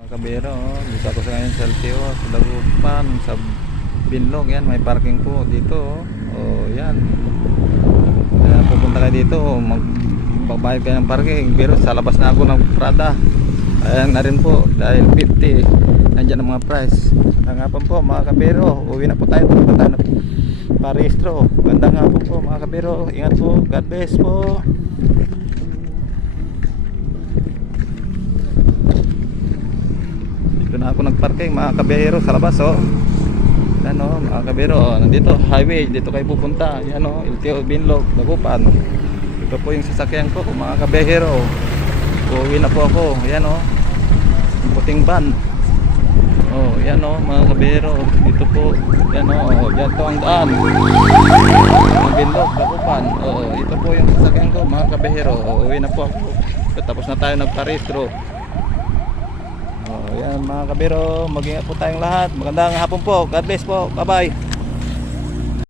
Mga kabero, dito ako sa ngayon sa LTO, sa Dagupan, sa Binlog. Yan, may parking po dito. Yan. Kaya pupunta kayo dito, magbabayad kayo ng parking. Pero sa labas na ako ng Prada. Ayan na rin po, dahil 50 nandiyan ang mga price. Ganda nga po mga kabero, uwi na po tayo. Punta tayo ng parehistro. Ganda nga po mga kabero, ingat po, God bless po. Dito na ako nagparking mga kabero sa labas. Ano mga kabero, nandito highway, dito kayo pupunta. Yan LTO Binlog, Dagupan. Ito po yung sasakyan ko mga kabero. Uwi na po ako. Yan puting van. Yan mga kabero. Dito po. Yan yan to ang daan. Ang Binlog, Dagupan. Ito po yung sasakyan ko mga kabero. Uwi na po ako. Tapos na tayo nagparehistro. Yan mga kabero, mag-ingat po tayong lahat. Magandang hapon po. God bless po. Bye bye.